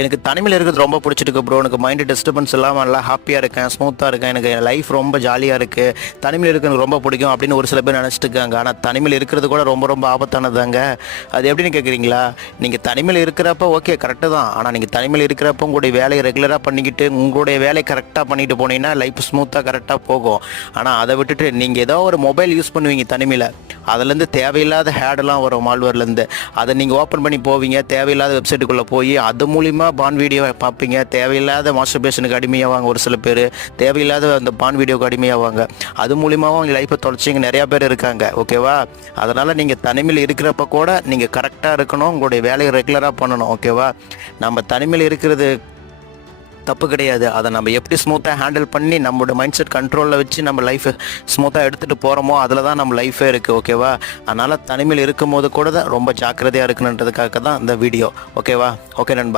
எனக்கு தனிமையில் இருக்கிறது ரொம்ப பிடிச்சிருக்கு ப்ரோ. எனக்கு மைண்டு டிஸ்டர்பன்ஸ் இல்லாமல் நல்லா ஹாப்பியாக இருக்கேன், ஸ்மூத்தாக இருக்கேன், எனக்கு லைஃப் ரொம்ப ஜாலியாக இருக்குது, தனிமையில் இருக்கிறது ரொம்ப பிடிக்கும் அப்படின்னு ஒரு சில பேர் நினச்சிட்டு இருக்காங்க. ஆனால் தனிமையில் இருக்கிறது கூட ரொம்ப ரொம்ப ஆபத்தானதாங்க. அது எப்படின்னு கேட்குறீங்களா? நீங்கள் தனிமையில் இருக்கிறப்ப ஓகே கரெக்டு தான். ஆனால் நீங்கள் தனிமையில் இருக்கிறப்ப உங்களுடைய வேலையை ரெகுலராக பண்ணிக்கிட்டு உங்களுடைய வேலையை கரெக்டாக பண்ணிட்டு போனீங்கன்னா லைஃப் ஸ்மூத்தாக கரெக்டாக போகும். ஆனால் அதை விட்டுட்டு நீங்கள் ஏதோ ஒரு மொபைல் யூஸ் பண்ணுவீங்க தனிமையில், அதுலேருந்து தேவையில்லாத ஹேடெல்லாம் வரும் மால்வேர்லேருந்து, அதை நீங்கள் ஓப்பன் பண்ணி போவீங்க, தேவையில்லாத வெப்சைட்டுக்குள்ளே போய் அது மூலிமா பான் வீடியோ பார்ப்பீங்க, தேவையில்லாத மாஸ்டர்பேஷனுக்கு அடிமையாவாங்க ஒரு சில பேர், தேவையில்லாத அந்த பான் வீடியோக்கு அடிமையாவாங்க. அது மூலிமாவும் அவங்க லைஃப்பை தொலைச்சிங்க நிறையா பேர் இருக்காங்க. ஓகேவா? அதனால் நீங்கள் தனிமையில் இருக்கிறப்ப கூட நீங்கள் கரெக்டாக இருக்கணும், உங்களுடைய வேலையை ரெகுலராக பண்ணணும். ஓகேவா? நம்ம தனிமையில் இருக்கிறது தப்பு கிடையாது. அதை நம்ம எப்படி ஸ்மூத்தாக ஹேண்டில் பண்ணி நம்மளோட மைண்ட் செட் கண்ட்ரோலில் வச்சு நம்ம லைஃப்பை ஸ்மூத்தாக எடுத்துகிட்டு போகிறோமோ அதில் தான் நம்ம லைஃபே இருக்குது. ஓகேவா? அதனால் தனிமையில் இருக்கும் போது கூட தான் ரொம்ப ஜாக்கிரதையாக இருக்கணுன்றதுக்காக தான் இந்த வீடியோ. ஓகேவா? ஓகே நண்பா.